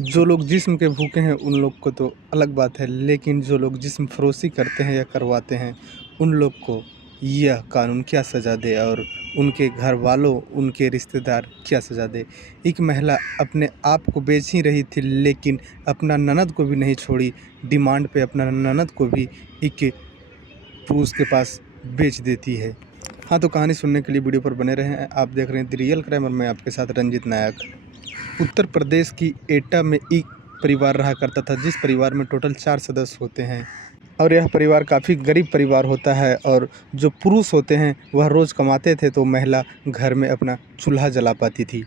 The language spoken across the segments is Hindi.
जो लोग जिस्म के भूखे हैं उन लोग को तो अलग बात है, लेकिन जो लोग जिस्म फरोशी करते हैं या करवाते हैं उन लोग को यह कानून क्या सज़ा दे और उनके घर वालों, उनके रिश्तेदार क्या सज़ा दे। एक महिला अपने आप को बेच ही रही थी, लेकिन अपना ननद को भी नहीं छोड़ी। डिमांड पे अपना ननद को भी एक पुरुष के पास बेच देती है। हाँ, तो कहानी सुनने के लिए वीडियो पर बने रहें। आप देख रहे हैं द रियल क्राइम और मैं आपके साथ रंजित नायक। उत्तर प्रदेश की एटा में एक परिवार रहा करता था, जिस परिवार में टोटल 4 सदस्य होते हैं और यह परिवार काफ़ी गरीब परिवार होता है। और जो पुरुष होते हैं वह रोज़ कमाते थे, तो महिला घर में अपना चूल्हा जला पाती थी।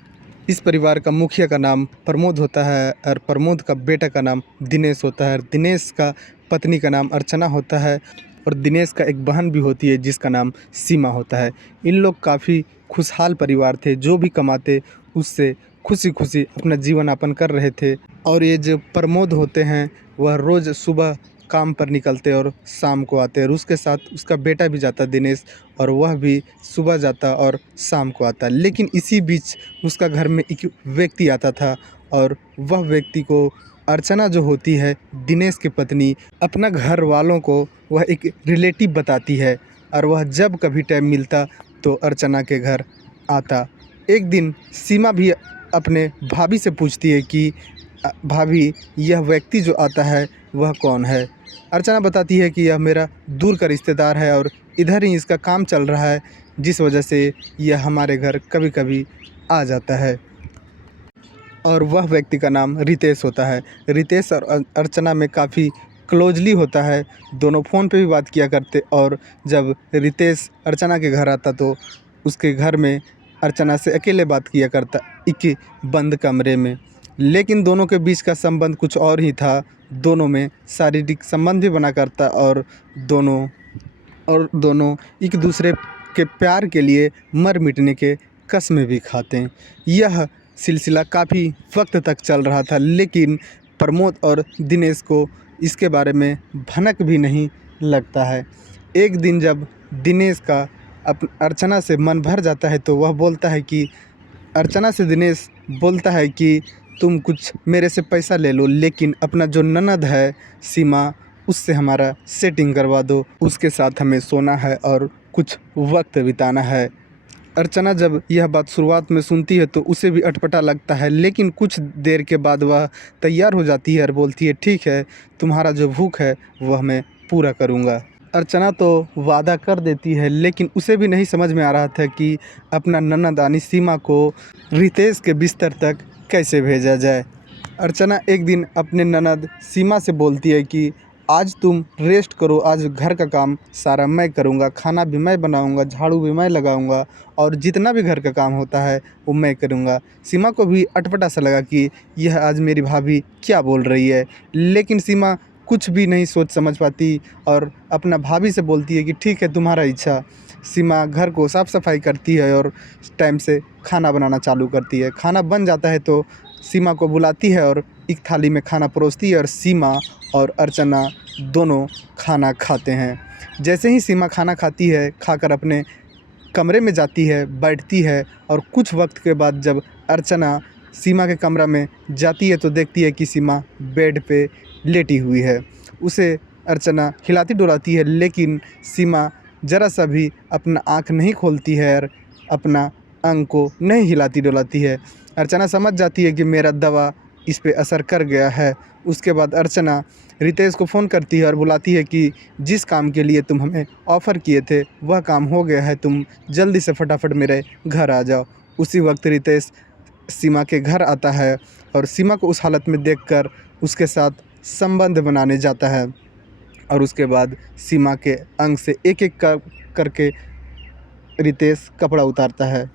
इस परिवार का मुखिया का नाम प्रमोद होता है और प्रमोद का बेटा का नाम दिनेश होता है और दिनेश का पत्नी का नाम अर्चना होता है और दिनेश का एक बहन भी होती है जिसका नाम सीमा होता है। इन लोग काफ़ी खुशहाल परिवार थे, जो भी कमाते उससे खुशी खुशी अपना जीवन यापन कर रहे थे। और ये जो प्रमोद होते हैं वह रोज़ सुबह काम पर निकलते और शाम को आते और उसके साथ उसका बेटा भी जाता दिनेश, और वह भी सुबह जाता और शाम को आता। लेकिन इसी बीच उसका घर में एक व्यक्ति आता था और वह व्यक्ति को अर्चना जो होती है दिनेश की पत्नी, अपना घर वालों को वह एक रिलेटिव बताती है और वह जब कभी टाइम मिलता तो अर्चना के घर आता। एक दिन सीमा भी अपने भाभी से पूछती है कि भाभी, यह व्यक्ति जो आता है वह कौन है। अर्चना बताती है कि यह मेरा दूर का रिश्तेदार है और इधर ही इसका काम चल रहा है, जिस वजह से यह हमारे घर कभी कभी आ जाता है। और वह व्यक्ति का नाम रितेश होता है। रितेश और अर्चना में काफ़ी क्लोजली होता है, दोनों फ़ोन पे भी बात किया करते। और जब रितेश अर्चना के घर आता तो उसके घर में अर्चना से अकेले बात किया करता, एक बंद कमरे में। लेकिन दोनों के बीच का संबंध कुछ और ही था, दोनों में शारीरिक संबंध भी बना करता और दोनों एक दूसरे के प्यार के लिए मर मिटने के कस्में भी खाते हैं। यह सिलसिला काफ़ी वक्त तक चल रहा था, लेकिन प्रमोद और दिनेश को इसके बारे में भनक भी नहीं लगता है। एक दिन जब दिनेश का अर्चना से मन भर जाता है तो वह बोलता है कि अर्चना से दिनेश बोलता है कि तुम कुछ मेरे से पैसा ले लो, लेकिन अपना जो ननद है सीमा उससे हमारा सेटिंग करवा दो, उसके साथ हमें सोना है और कुछ वक्त बिताना है। अर्चना जब यह बात शुरुआत में सुनती है तो उसे भी अटपटा लगता है, लेकिन कुछ देर के बाद वह तैयार हो जाती है और बोलती है ठीक है, तुम्हारा जो भूख है वह मैं पूरा करूँगा। अर्चना तो वादा कर देती है, लेकिन उसे भी नहीं समझ में आ रहा था कि अपना नन्नादानी सीमा को रितेश के बिस्तर तक कैसे भेजा जाए। अर्चना एक दिन अपने ननद सीमा से बोलती है कि आज तुम रेस्ट करो, आज घर का काम सारा मैं करूँगा, खाना भी मैं बनाऊँगा, झाड़ू भी मैं लगाऊँगा और जितना भी घर का काम होता है वो मैं करूँगा। सीमा को भी अटपटा सा लगा कि यह आज मेरी भाभी क्या बोल रही है, लेकिन सीमा कुछ भी नहीं सोच समझ पाती और अपना भाभी से बोलती है कि ठीक है, तुम्हारा इच्छा। सीमा घर को साफ़ सफाई करती है और टाइम से खाना बनाना चालू करती है। खाना बन जाता है तो सीमा को बुलाती है और एक थाली में खाना परोसती है और सीमा और अर्चना दोनों खाना खाते हैं। जैसे ही सीमा खाना खाती है, खाकर अपने कमरे में जाती है, बैठती है और कुछ वक्त के बाद जब अर्चना सीमा के कमरा में जाती है तो देखती है कि सीमा बेड पे लेटी हुई है। उसे अर्चना हिलाती डुलाती है, लेकिन सीमा ज़रा सा भी अपना आँख नहीं खोलती है और अपना अंग को नहीं हिलाती डुलाती है। अर्चना समझ जाती है कि मेरा दवा इस पे असर कर गया है। उसके बाद अर्चना रितेश को फ़ोन करती है और बुलाती है कि जिस काम के लिए तुम हमें ऑफ़र किए थे वह काम हो गया है, तुम जल्दी से फटाफट मेरे घर आ जाओ। उसी वक्त रितेश सीमा के घर आता है और सीमा को उस हालत में देखकर उसके साथ संबंध बनाने जाता है और उसके बाद सीमा के अंग से एक एक करके रितेश कपड़ा उतारता है।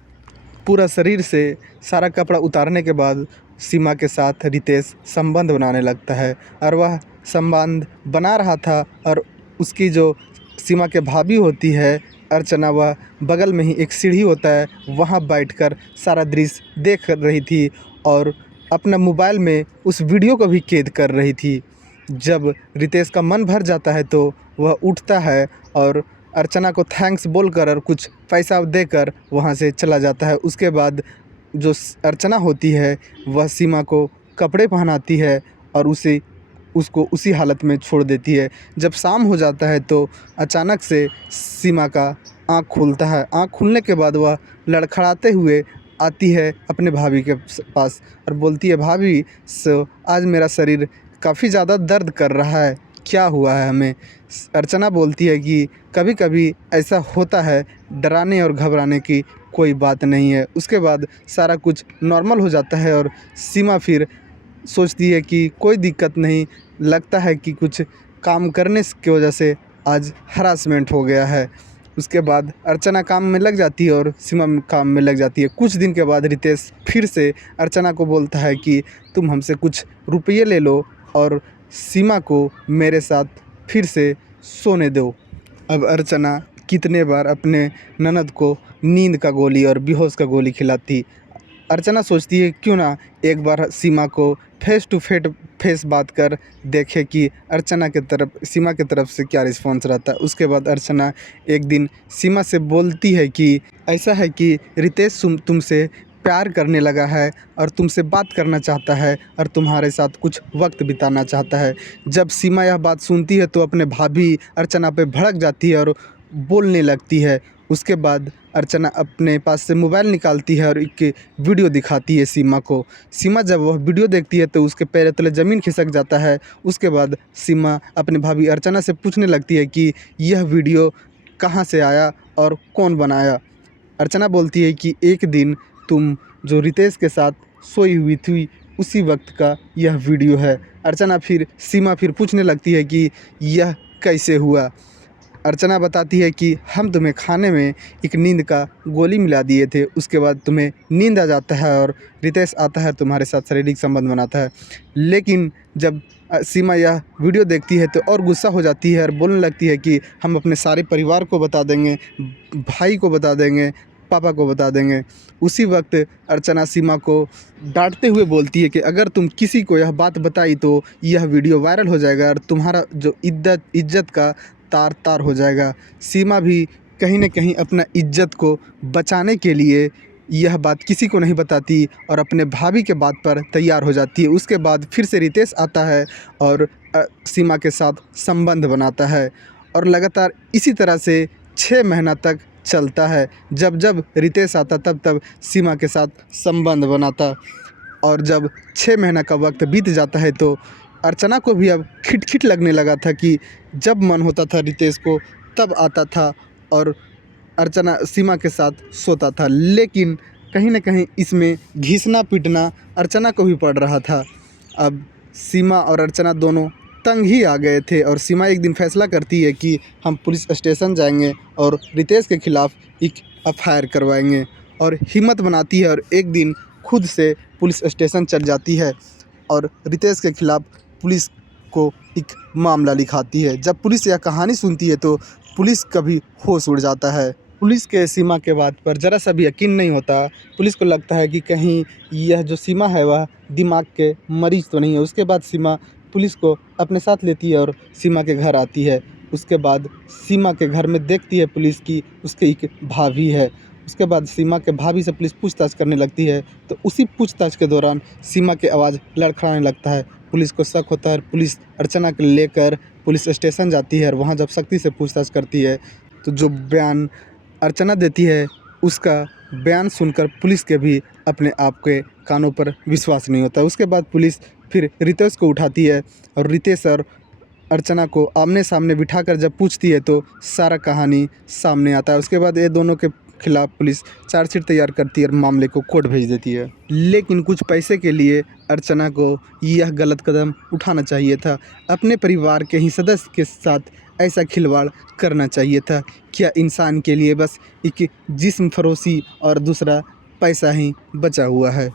पूरा शरीर से सारा कपड़ा उतारने के बाद सीमा के साथ रितेश संबंध बनाने लगता है और वह संबंध बना रहा था और उसकी जो सीमा के भाभी होती है अर्चना, वह बगल में ही एक सीढ़ी होता है वहाँ बैठकर सारा दृश्य देख रही थी और अपना मोबाइल में उस वीडियो को भी कैद कर रही थी। जब रितेश का मन भर जाता है तो वह उठता है और अर्चना को थैंक्स बोलकर और कुछ पैसा देकर वहाँ से चला जाता है। उसके बाद जो अर्चना होती है वह सीमा को कपड़े पहनाती है और उसको उसी हालत में छोड़ देती है। जब शाम हो जाता है तो अचानक से सीमा का आँख खुलता है। आँख खुलने के बाद वह लड़खड़ाते हुए आती है अपने भाभी के पास और बोलती है, भाभी आज मेरा शरीर काफ़ी ज़्यादा दर्द कर रहा है, क्या हुआ है हमें? अर्चना बोलती है कि कभी कभी ऐसा होता है, डराने और घबराने की कोई बात नहीं है। उसके बाद सारा कुछ नॉर्मल हो जाता है और सीमा फिर सोचती है कि कोई दिक्कत नहीं, लगता है कि कुछ काम करने की वजह से आज हरासमेंट हो गया है। उसके बाद अर्चना काम में लग जाती है और सीमा काम में लग जाती है। कुछ दिन के बाद रितेश फिर से अर्चना को बोलता है कि तुम हमसे कुछ रुपये ले लो और सीमा को मेरे साथ फिर से सोने दो। अब अर्चना कितने बार अपने ननद को नींद का गोली और बेहोश का गोली खिलाती। अर्चना सोचती है क्यों ना एक बार सीमा को फेस टू फेस बात कर देखे कि सीमा की तरफ से क्या रिस्पॉन्स रहता है। उसके बाद अर्चना एक दिन सीमा से बोलती है कि ऐसा है कि रितेश तुमसे प्यार करने लगा है और तुमसे बात करना चाहता है और तुम्हारे साथ कुछ वक्त बिताना चाहता है। जब सीमा यह बात सुनती है तो अपने भाभी अर्चना पे भड़क जाती है और बोलने लगती है। उसके बाद अर्चना अपने पास से मोबाइल निकालती है और एक वीडियो दिखाती है सीमा को। सीमा जब वह वीडियो देखती है तो उसके पैर तले ज़मीन खिसक जाता है। उसके बाद सीमा अपनी भाभी अर्चना से पूछने लगती है कि यह वीडियो कहाँ से आया और कौन बनाया। अर्चना बोलती है कि एक दिन तुम जो रितेश के साथ सोई हुई थी उसी वक्त का यह वीडियो है। सीमा फिर पूछने लगती है कि यह कैसे हुआ। अर्चना बताती है कि हम तुम्हें खाने में एक नींद का गोली मिला दिए थे, उसके बाद तुम्हें नींद आ जाता है और रितेश आता है तुम्हारे साथ शारीरिक संबंध बनाता है। लेकिन जब सीमा यह वीडियो देखती है तो और गुस्सा हो जाती है और बोलने लगती है कि हम अपने सारे परिवार को बता देंगे, भाई को बता देंगे, पापा को बता देंगे। उसी वक्त अर्चना सीमा को डांटते हुए बोलती है कि अगर तुम किसी को यह बात बताई तो यह वीडियो वायरल हो जाएगा और तुम्हारा जो इज्जत का तार तार हो जाएगा। सीमा भी कहीं न कहीं अपना इज्जत को बचाने के लिए यह बात किसी को नहीं बताती और अपने भाभी के बात पर तैयार हो जाती है। उसके बाद फिर से रितेश आता है और सीमा के साथ संबंध बनाता है और लगातार इसी तरह से 6 महीना तक चलता है। जब रितेश आता तब सीमा के साथ संबंध बनाता और जब 6 महीना का वक्त बीत जाता है तो अर्चना को भी अब खिट लगने लगा था कि जब मन होता था रितेश को तब आता था और अर्चना सीमा के साथ सोता था। लेकिन कहीं न कहीं इसमें घिसना पीटना अर्चना को भी पड़ रहा था। अब सीमा और अर्चना दोनों तंग ही आ गए थे और सीमा एक दिन फैसला करती है कि हम पुलिस स्टेशन जाएंगे और रितेश के खिलाफ़ एक एफआईआर करवाएंगे और हिम्मत बनाती है और एक दिन खुद से पुलिस स्टेशन चल जाती है और रितेश के खिलाफ़ पुलिस को एक मामला लिखाती है। जब पुलिस यह कहानी सुनती है तो पुलिस का भी होश उड़ जाता है। पुलिस के सीमा के बात पर ज़रा सा भी यकीन नहीं होता। पुलिस को लगता है कि कहीं यह जो सीमा है वह दिमाग के मरीज़ तो नहीं है। उसके बाद सीमा पुलिस को अपने साथ लेती है और सीमा के घर आती है। उसके बाद सीमा के घर में देखती है पुलिस की उसकी एक भाभी है। उसके बाद सीमा के भाभी से पुलिस पूछताछ करने लगती है तो उसी पूछताछ के दौरान सीमा की आवाज़ लड़खड़ाने लगता है। पुलिस को शक होता है। पुलिस अर्चना को लेकर पुलिस स्टेशन जाती है और वहाँ जब सख्ती से पूछताछ करती है तो जो बयान अर्चना देती है उसका बयान सुनकर पुलिस के भी अपने आप के कानों पर विश्वास नहीं होता। उसके बाद पुलिस फिर रितेश को उठाती है और रितेश और अर्चना को आमने सामने बिठाकर जब पूछती है तो सारा कहानी सामने आता है। उसके बाद ये दोनों के खिलाफ़ पुलिस चार्जशीट तैयार करती है और मामले को कोर्ट भेज देती है। लेकिन कुछ पैसे के लिए अर्चना को यह गलत कदम उठाना चाहिए था। अपने परिवार के ही सदस्य के साथ ऐसा खिलवाड़ करना चाहिए था। क्या इंसान के लिए बस एक जिस्म फरोशी और दूसरा पैसा ही बचा हुआ है।